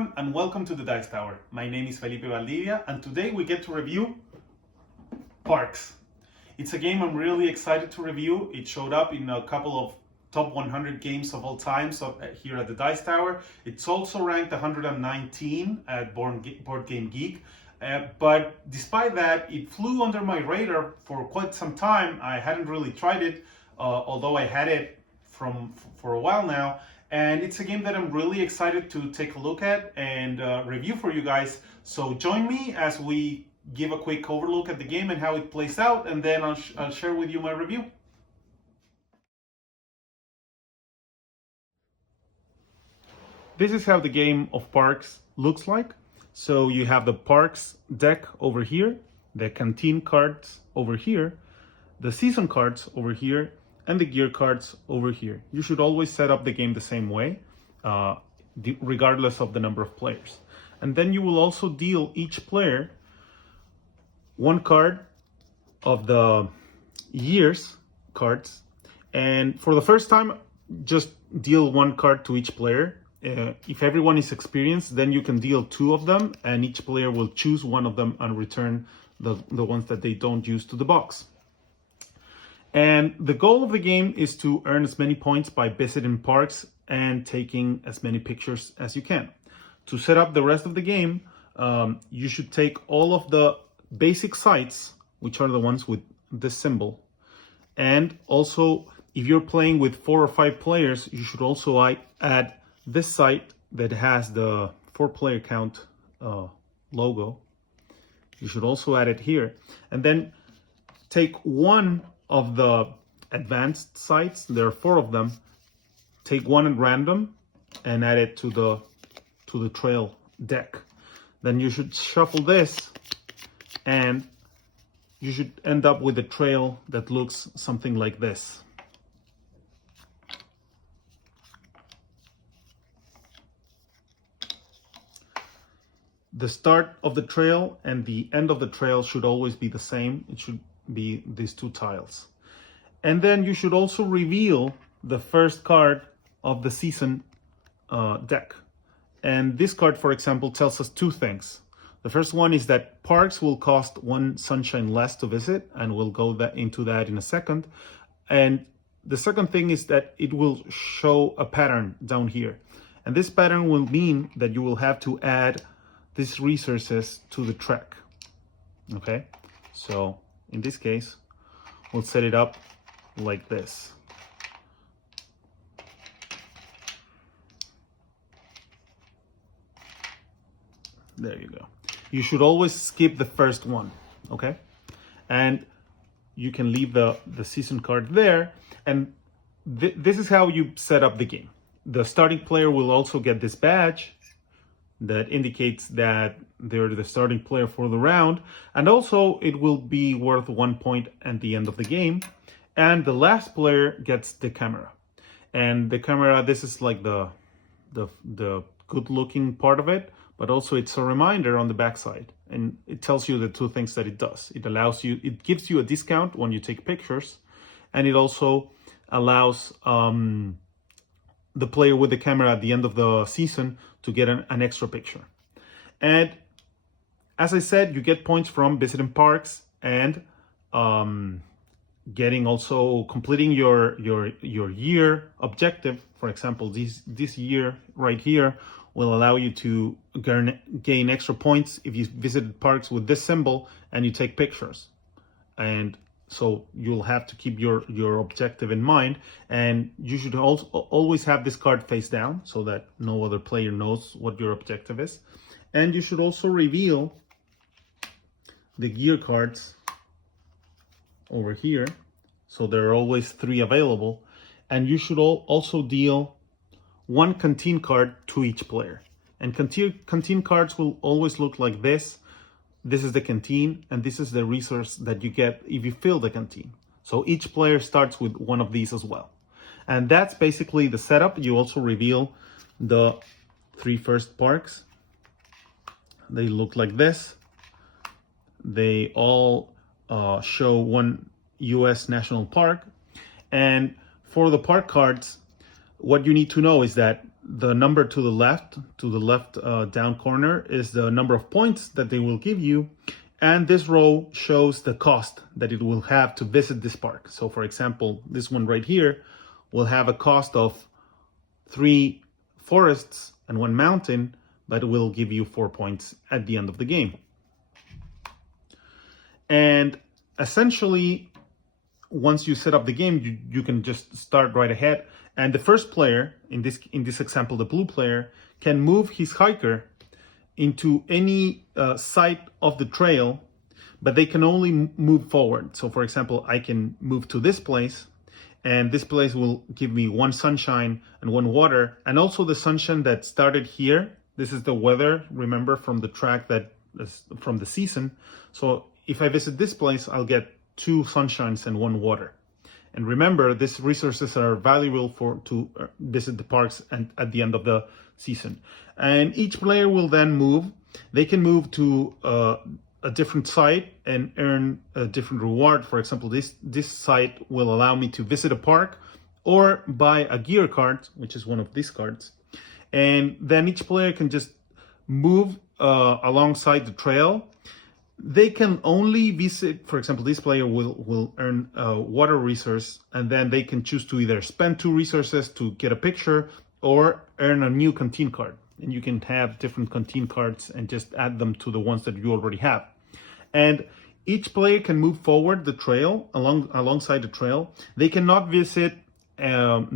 everyone, and welcome to the Dice Tower. My name is Felipe and today we get to review Parks. It's a game I'm really excited to review. It showed up in a couple of top 100 games of all time here at the Dice Tower. It's also ranked 119 at Board Game Geek. But despite that, it flew under my radar for quite some time. I hadn't really tried it, although I had it for a while now. And it's a game that I'm really excited to take a look at and review for you guys. So join me as we give a quick overlook at the game and how it plays out, and then I'll share with you my review. This is how the game of Parks looks like. So you have the Parks deck over here, the Canteen cards over here, the Season cards over here, and the gear cards over here. You should always set up the game the same way, regardless of the number of players. And then you will also deal each player one card of the years cards. And for the first time, just deal one card to each player. If everyone is experienced, then you can deal two of them, and each player will choose one of them and return the ones that they don't use to the box. And the goal of the game is to earn as many points by visiting parks and taking as many pictures as you can. To set up the rest of the game, you should take all of the basic sites, which are the ones with this symbol. And also, if you're playing with 4 or 5 players, you should also add this site that has the 4-player count logo. You should also add it here. And then take one of the advanced sites, there are 4 of them, take one at random and add it to the trail deck. Then you should shuffle this and you should end up with a trail that looks something like this. The start of the trail and the end of the trail should always be the same. It should be these 2 tiles. And then you should also reveal the first card of the season deck. And this card, for example, tells us 2 things. The first one is that parks will cost 1 sunshine less to visit, and we'll go into that in a second. And the second thing is that it will show a pattern down here. And this pattern will mean that you will have to add these resources to the track. Okay, so in this case, we'll set it up like this. There you go. You should always skip the first one, okay? And you can leave the season card there. And this is how you set up the game. The starting player will also get this badge that indicates that they're the starting player for the round. And also it will be worth 1 point at the end of the game. And the last player gets the camera. And the camera, this is like the good looking part of it, but also it's a reminder on the backside. And it tells you the 2 things that it does. It gives you a discount when you take pictures. And it also allows the player with the camera at the end of the season to get an extra picture. And as I said, you get points from visiting parks and completing your year objective. For example, this year right here will allow you to gain extra points if you visited parks with this symbol and you take pictures. And so you'll have to keep your objective in mind, and you should also always have this card face down so that no other player knows what your objective is. And you should also reveal the gear cards over here. So there are always 3 available. And you should also deal 1 canteen card to each player. And canteen cards will always look like this. This is the canteen, and this is the resource that you get if you fill the canteen. So each player starts with 1 of these as well. And that's basically the setup. You also reveal the 3 first parks. They look like this. They all show 1 US national park. And for the park cards, what you need to know is that the number to the left down corner is the number of points that they will give you. And this row shows the cost that it will have to visit this park. So for example, this one right here will have a cost of 3 forests and 1 mountain, but it will give you 4 points at the end of the game. And essentially, once you set up the game, you can just start right ahead. And the first player, in this example, the blue player, can move his hiker into any side of the trail, but they can only move forward. So for example, I can move to this place, and this place will give me 1 sunshine and 1 water, and also the sunshine that started here. This is the weather, remember, from the track that is from the season. So if I visit this place, I'll get 2 sunshines and 1 water. And remember, these resources are valuable to visit the parks and at the end of the season. And each player will then move. They can move to a different site and earn a different reward. For example, this site will allow me to visit a park or buy a gear card, which is one of these cards. And then each player can just move alongside the trail. They can only visit, for example, this player will earn a water resource, and then they can choose to either spend 2 resources to get a picture or earn a new canteen card. And you can have different canteen cards and just add them to the ones that you already have. And each player can move forward the trail, alongside the trail. They cannot visit a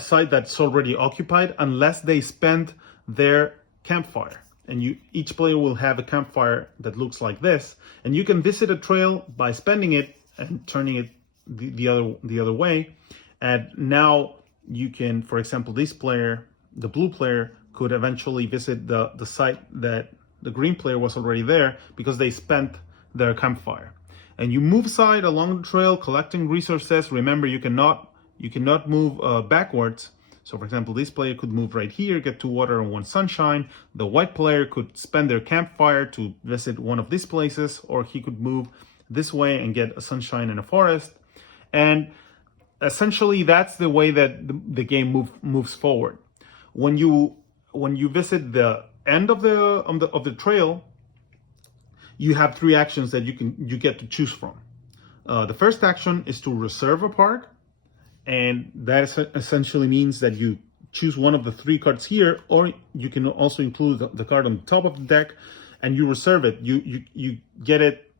site that's already occupied unless they spend their campfire. And each player will have a campfire that looks like this. And you can visit a trail by spending it and turning it the other way. And now you can, for example, this player, the blue player, could eventually visit the site that the green player was already there because they spent their campfire. And you move side along the trail, collecting resources. Remember, you cannot move backwards. So for example, this player could move right here, get 2 water and 1 sunshine. The white player could spend their campfire to visit one of these places, or he could move this way and get a sunshine and a forest. And essentially, that's the way that the game moves forward. When you visit the end of the trail, you have 3 actions that you get to choose from. The first action is to reserve a park. And that essentially means that you choose one of the 3 cards here, or you can also include the card on the top of the deck, and you reserve it. You get it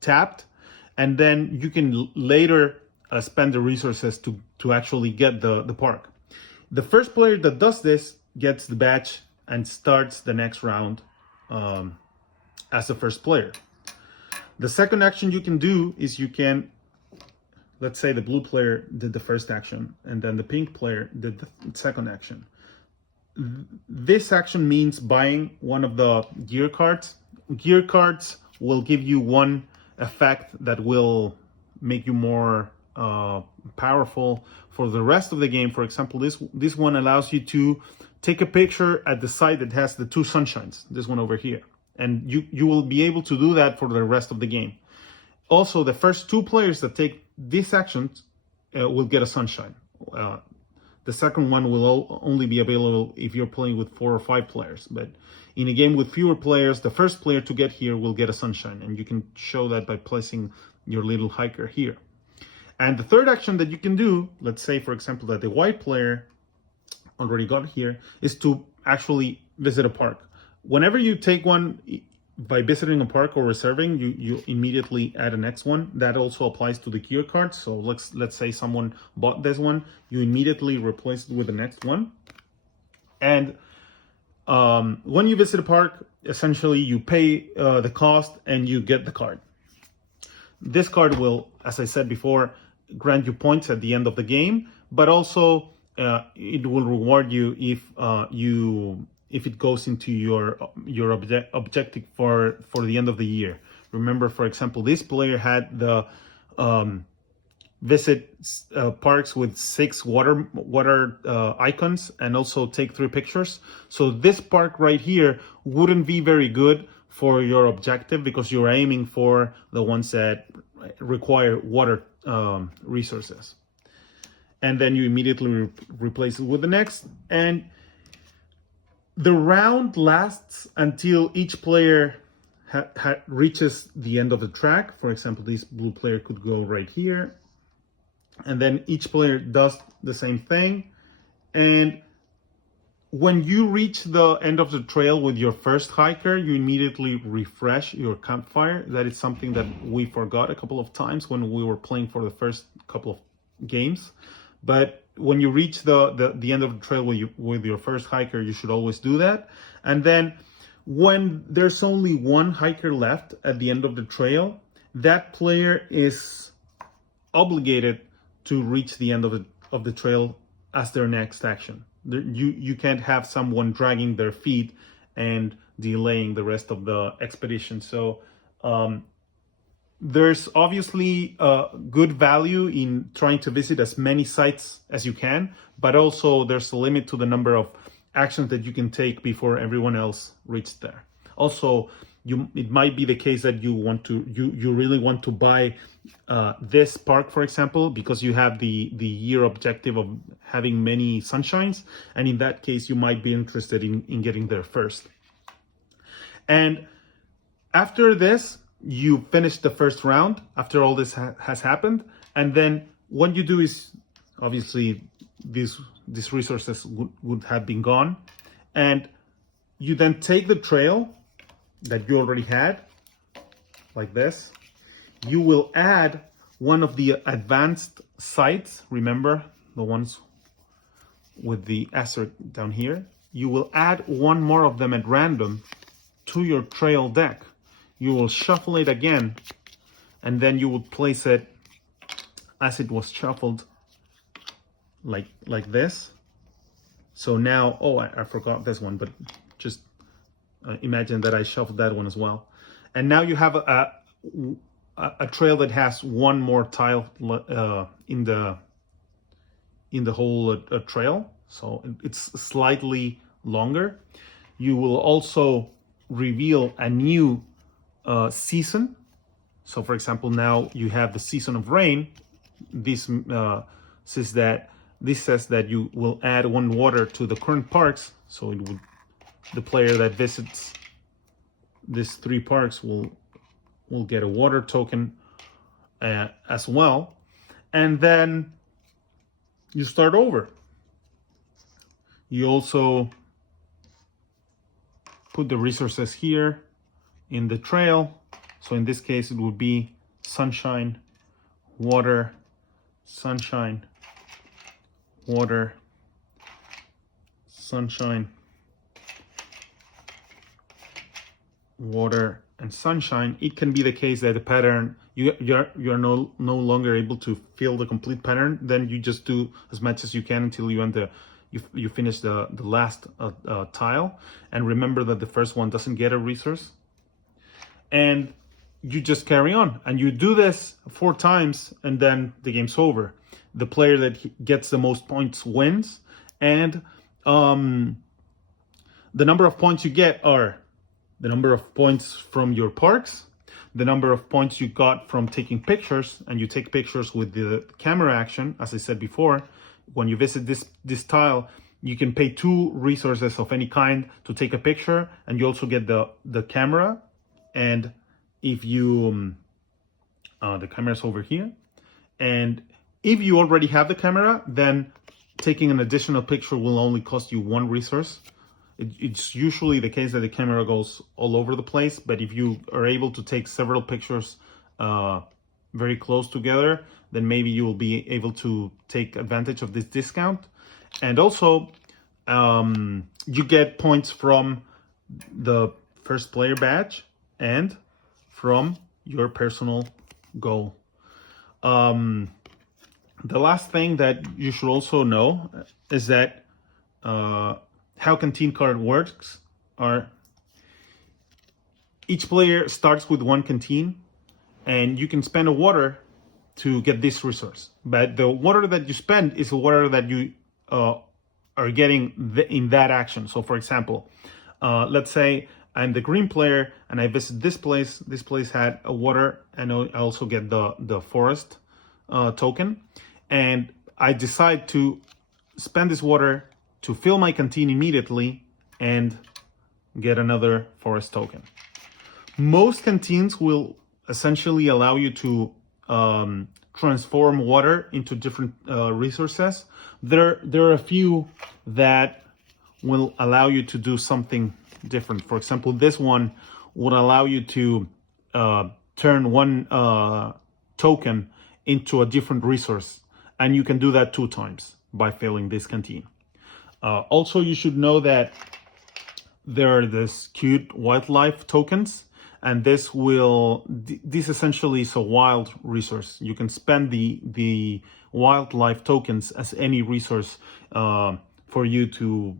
tapped, and then you can later spend the resources to actually get the park. The first player that does this gets the badge and starts the next round as the first player. The second action you can do is you can, let's say the blue player did the first action and then the pink player did the second action. This action means buying one of the gear cards. Gear cards will give you one effect that will make you more powerful for the rest of the game. For example, this one allows you to take a picture at the site that has the 2 sunshines, this one over here. And you will be able to do that for the rest of the game. Also, the first 2 players that take these actions will get a sunshine. The second one will only be available if you're playing with 4 or 5 players. But in a game with fewer players, the first player to get here will get a sunshine. And you can show that by placing your little hiker here. And the third action that you can do, let's say, for example, that the white player already got here, is to actually visit a park. Whenever you take one by visiting a park or reserving, you immediately add a next one. That also applies to the gear cards. So let's say someone bought this one, you immediately replace it with the next one. And when you visit a park, essentially you pay the cost and you get the card. This card will, as I said before, grant you points at the end of the game, but also it will reward you if it goes into your objective for the end of the year. Remember, for example, this player had the visit parks with 6 water icons and also take 3 pictures. So this park right here wouldn't be very good for your objective because you're aiming for the ones that require water resources. and then you immediately replace it with the next. And the round lasts until each player reaches the end of the track. For example, this blue player could go right here, and then each player does the same thing. And when you reach the end of the trail with your first hiker, you immediately refresh your campfire. That is something that we forgot a couple of times when we were playing for the first couple of games. But when you reach the end of the trail with your first hiker, you should always do that. And then when there's only one hiker left at the end of the trail, that player is obligated to reach the end of the trail as their next action. You can't have someone dragging their feet and delaying the rest of the expedition. So there's obviously good value in trying to visit as many sites as you can, but also there's a limit to the number of actions that you can take before everyone else reaches there. Also, it might be the case that you really want to buy this park, for example, because you have the year objective of having many sunshines, and in that case you might be interested in getting there first. And after this, you finish the first round after all this has happened, and then what you do is, obviously these resources would have been gone, and you then take the trail that you already had, like this. You will add one of the advanced sites, remember the ones with the asterisk down here. You will add one more of them at random to your trail deck. You will shuffle it again, and then you will place it as it was shuffled, like this. So now, oh, I forgot this one, but just imagine that I shuffled that one as well. And now you have a trail that has one more tile in the whole trail, so it's slightly longer. You will also reveal a new season. So for example, now you have the season of rain. This says that you will add one water to the current parks, so the player that visits these 3 parks will get a water token as well. And then you start over. You also put the resources here in the trail. So in this case, it would be sunshine, water, sunshine, water, sunshine, water, and sunshine. It can be the case that the pattern, you're no longer able to fill the complete pattern. Then you just do as much as you can until you finish the last tile. And remember that the first one doesn't get a resource. And you just carry on, and you do this 4 times, and then the game's over. The player that gets the most points wins, and the number of points you get are the number of points from your parks, the number of points you got from taking pictures, and you take pictures with the camera action. As I said before, when you visit this tile, you can pay 2 resources of any kind to take a picture, and you also get the camera. And if you the camera's over here, and if you already have the camera, then taking an additional picture will only cost you 1 resource. It's usually the case that the camera goes all over the place, but if you are able to take several pictures very close together, then maybe you will be able to take advantage of this discount. And also, you get points from the first player badge and from your personal goal. The last thing that you should also know is that how canteen card works are each player starts with 1 canteen, and you can spend a water to get this resource. But the water that you spend is the water that you are getting in that action. So for example, let's say I'm the green player and I visit this place. This place had a water, and I also get the forest token. And I decide to spend this water to fill my canteen immediately and get another forest token. Most canteens will essentially allow you to transform water into different resources. There are a few that will allow you to do something different. For example, this one would allow you to turn one token into a different resource, and you can do that 2 times by filling this canteen. Also, you should know that there are these cute wildlife tokens, and this essentially is a wild resource. You can spend the wildlife tokens as any resource for you to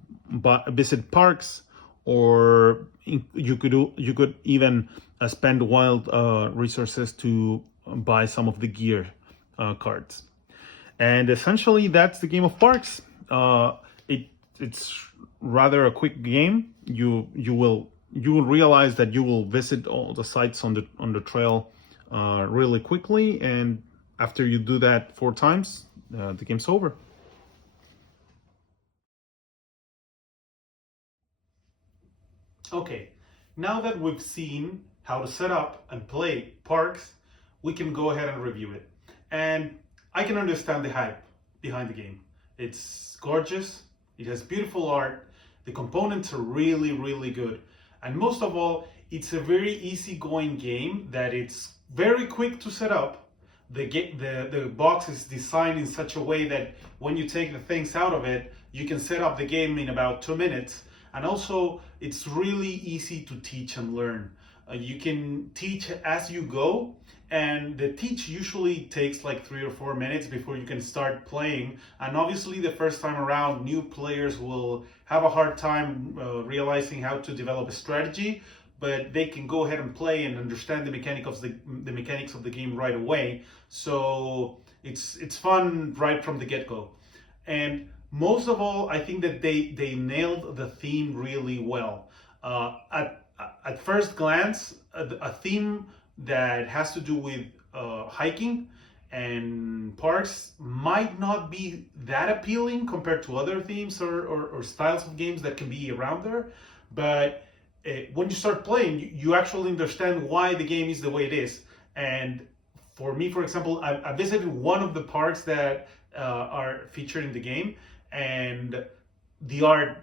visit parks, or you could even spend wild resources to buy some of the gear cards. And essentially, that's the game of Parks. It's rather a quick game. You will realize that you will visit all the sites on the trail really quickly, and after you do that 4 times, the game's over. Okay, now that we've seen how to set up and play Parks, we can go ahead and review it. And I can understand the hype behind the game. It's gorgeous, it has beautiful art, the components are really, really good. And most of all, it's a very easygoing game that it's very quick to set up. The box is designed in such a way that when you take the things out of it, you can set up the game in about 2 minutes. And also, it's really easy to teach and learn. You can teach as you go, and the teach usually takes like 3 or 4 minutes before you can start playing. And obviously, the first time around, new players will have a hard time realizing how to develop a strategy, but they can go ahead and play and understand the mechanics of the game right away. So it's fun right from the get-go. And most of all, I think that they nailed the theme really well. At first glance, a theme that has to do with hiking and parks might not be that appealing compared to other themes or styles of games that can be around there. But when you start playing, you actually understand why the game is the way it is. And for me, for example, I visited one of the parks that are featured in the game, and the art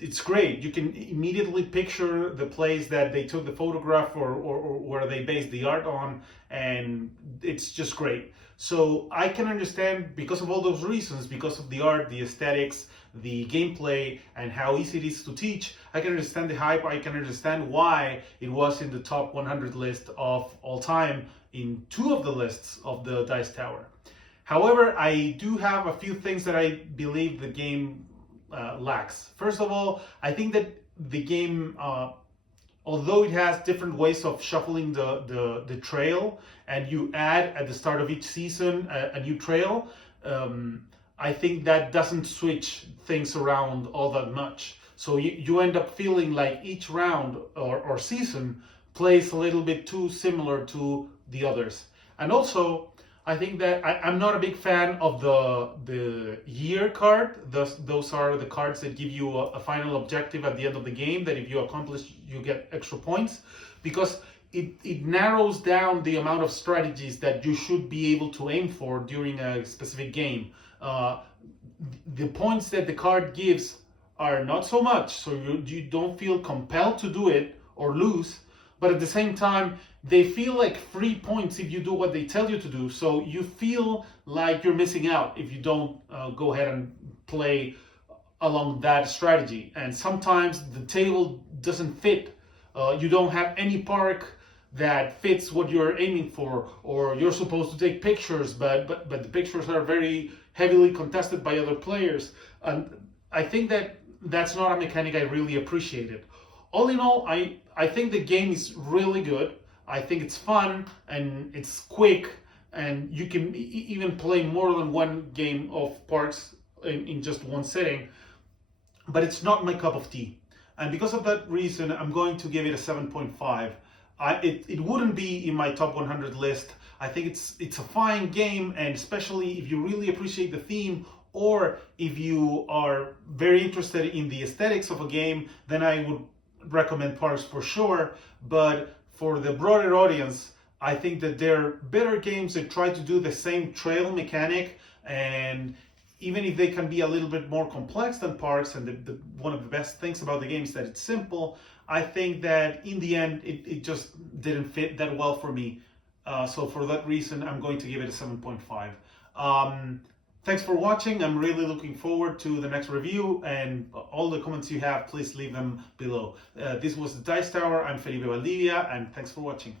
it's great. You can immediately picture the place that they took the photograph or where they based the art on, and it's just great. So I can understand, because of all those reasons, because of the art, the aesthetics, the gameplay, and how easy it is to teach, I can understand the hype. I can understand why it was in the top 100 list of all time in 2 of the lists of the Dice Tower. However, I do have a few things that I believe the game lacks. First of all, I think that the game, although it has different ways of shuffling the trail, and you add at the start of each season a new trail, I think that doesn't switch things around all that much. So you end up feeling like each round or season plays a little bit too similar to the others. And also, I think that I'm not a big fan of the year card. Those are the cards that give you a final objective at the end of the game, that if you accomplish, you get extra points, because it narrows down the amount of strategies that you should be able to aim for during a specific game. The points that the card gives are not so much, so you don't feel compelled to do it or lose, but at the same time, they feel like free points if you do what they tell you to do. So you feel like you're missing out if you don't go ahead and play along that strategy. And sometimes the table doesn't fit. You don't have any park that fits what you're aiming for, or you're supposed to take pictures, but the pictures are very heavily contested by other players. And I think that that's not a mechanic I really appreciated. All in all, I think the game is really good. I think it's fun and it's quick, and you can even play more than one game of Parks in just one sitting, but it's not my cup of tea. And because of that reason, I'm going to give it a 7.5. It wouldn't be in my top 100 list. I think it's a fine game, and especially if you really appreciate the theme, or if you are very interested in the aesthetics of a game, then I would recommend Parks for sure. But for the broader audience, I think that they're better games that try to do the same trail mechanic, and even if they can be a little bit more complex than Parks, and one of the best things about the game is that it's simple, I think that in the end, it just didn't fit that well for me. So for that reason, I'm going to give it a 7.5. Thanks for watching. I'm really looking forward to the next review, and all the comments you have, please leave them below. This was the Dice Tower. I'm Felipe Valdivia, and thanks for watching.